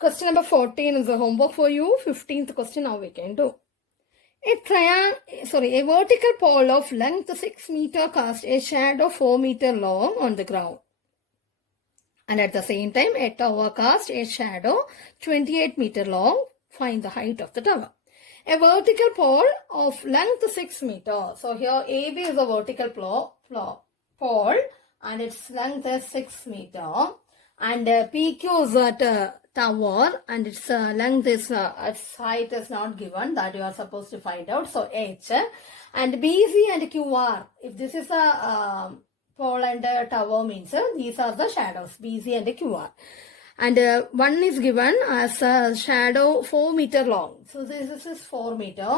Question number 14 is a homework for you. 15th question now we can do. A vertical pole of length 6 meter cast a shadow 4 meter long on the ground. And at the same time, a tower cast a shadow 28 meter long. Find the height of the tower. A vertical pole of length 6 meter. So here AB is a vertical pole and its length is 6 meter. And PQ is at tower and its length is, its height is not given, that you are supposed to find out. So H and BC and QR. If this is a pole and a tower means these are the shadows, BC and QR. And one is given as a shadow 4 meter long. So this is 4 meter.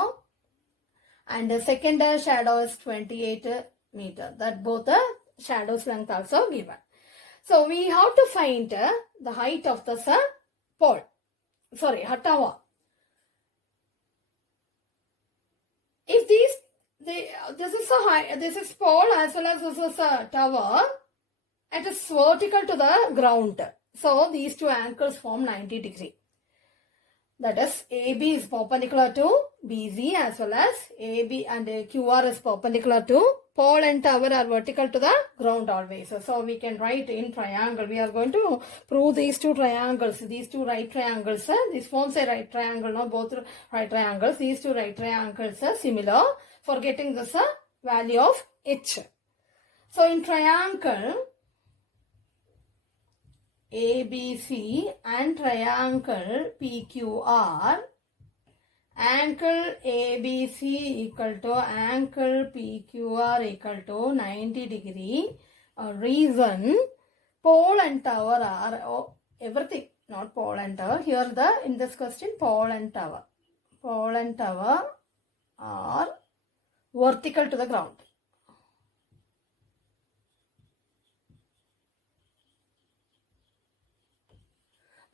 And the second shadow is 28 meter. That both the shadows length also given. So we have to find the height of the pole. Sorry, tower. If this is a high, this is pole as well as this is a tower, it is vertical to the ground. So these two angles form 90 degree. That is AB is perpendicular to BC as well as AB and QR is perpendicular to pole and tower are vertical to the ground always. So we can write in triangle. We are going to prove these two triangles. These two right triangles. This forms a right triangle. No, both right triangles. These two right triangles are similar. For getting this value of H. So in triangle ABC and triangle PQR, angle ABC equal to angle PQR equal to 90 degree. Reason pole and tower are everything, not pole and tower. Here in this question pole and tower are vertical to the ground.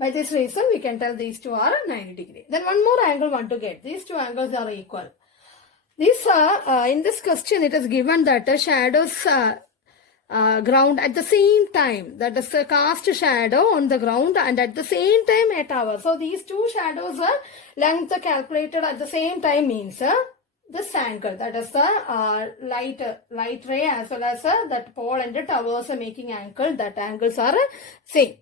By this reason, we can tell these two are 90 degree. Then one more angle want to get. These two angles are equal. This in this question, it is given that the shadows ground at the same time. That is a cast shadow on the ground and at the same time a tower. So these two shadows are length calculated at the same time means this angle. That is the light ray as well as that pole and the towers are making angle. That angles are same.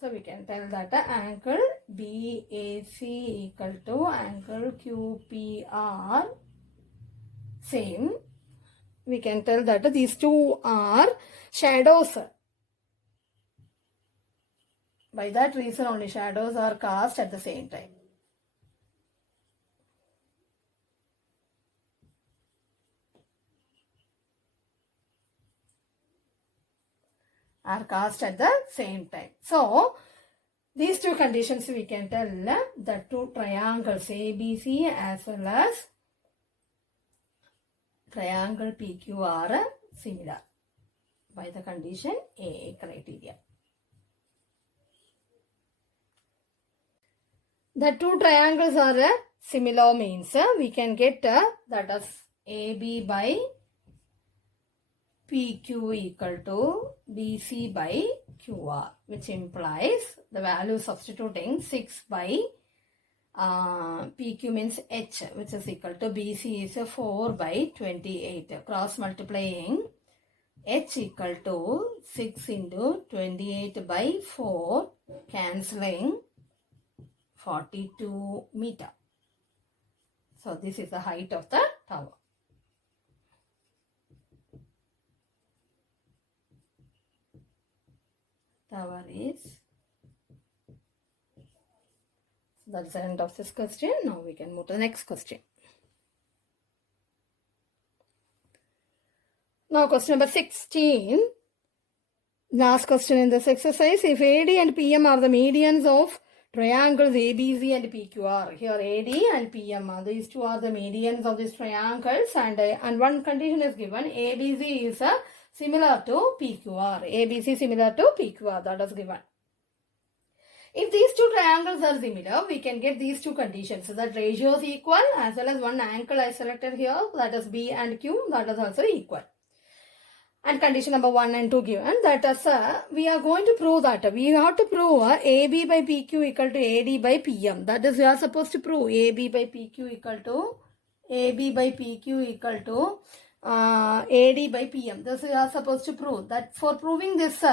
So we can tell that the angle BAC equal to angle QPR same. We can tell that these two are shadows. By that reason only shadows are cast at the same time. Are cast at the same time. So, these two conditions we can tell the two triangles ABC as well as triangle PQ are similar by the condition A criteria. The two triangles are similar means we can get that as AB by PQ equal to BC by QR, which implies the value substituting 6 by PQ means H, which is equal to BC is 4 by 28. Cross multiplying H equal to 6 into 28 by 4, cancelling 42 meter. So this is the height of the tower. Tower is. So that's the end of this question. Now we can move to the next question. Now question number 16. Last question in this exercise. If AD and PM are the medians of triangles ABC and PQR. Here AD and PM are these two are the medians of these triangles and one condition is given. ABC is similar to PQR. ABC similar to PQR. That is given. If these two triangles are similar, we can get these two conditions. So that ratio is equal as well as one angle I selected here. That is B and Q. That is also equal. And condition number 1 and 2 given that we are going to prove that we have to prove AB by PQ equal to AD by PM. That is, we are supposed to prove AB by PQ equal to AB by PQ equal to AD by PM. This we are supposed to prove. That for proving this,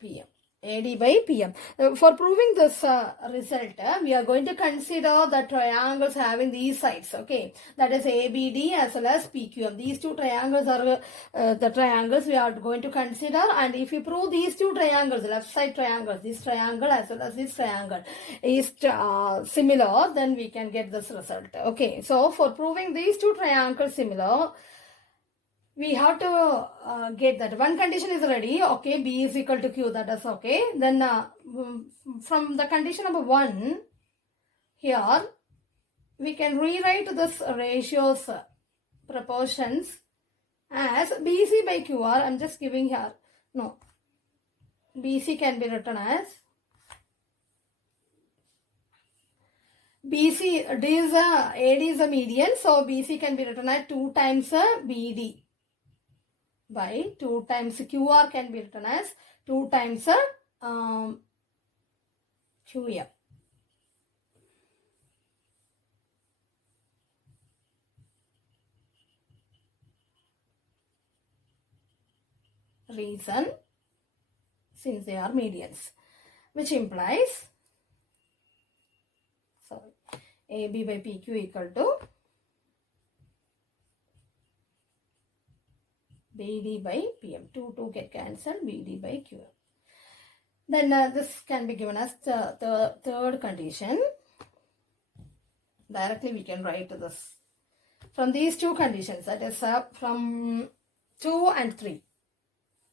PM. AD by PM. For proving this result, we are going to consider the triangles having these sides, okay? That is ABD as well as PQM. These two triangles are the triangles we are going to consider, and if you prove these two triangles, left side triangles, this triangle as well as this triangle is similar, then we can get this result, okay? So for proving these two triangles similar, we have to get that one condition is ready, okay, B is equal to Q, that is okay. Then from the condition number 1, here we can rewrite this ratios proportions as BC by QR. I'm just giving here, no, BC can be written as BC, AD is a median, so BC can be written as 2 times BD by 2 times QR can be written as 2 times QM. Reason, since they are medians, which implies, sorry, AB by PQ equal to BD by PM. 2 get cancelled, BD by QM. Then this can be given as the third condition. Directly we can write this. From these two conditions, that is from 2 and 3.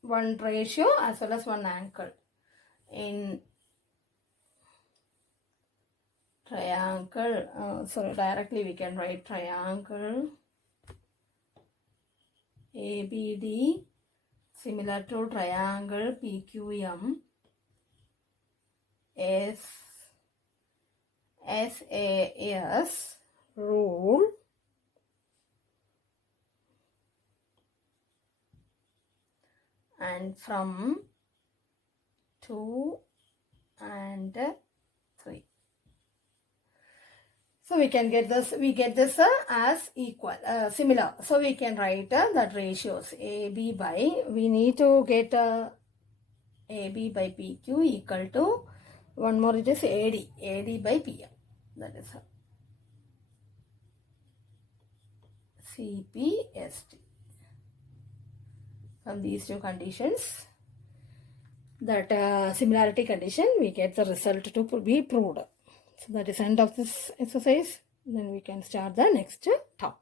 One ratio as well as one angle in triangle. Directly we can write triangle ABD similar to triangle PQM SAS rule and from 2 and 3. So we can get this, as equal, similar. So we can write that ratios AB by, we need to get AB by PQ equal to, one more it is AD by PM. That is CPST. From these two conditions, that similarity condition, we get the result to be proved. So that is end of this exercise. Then we can start the next topic.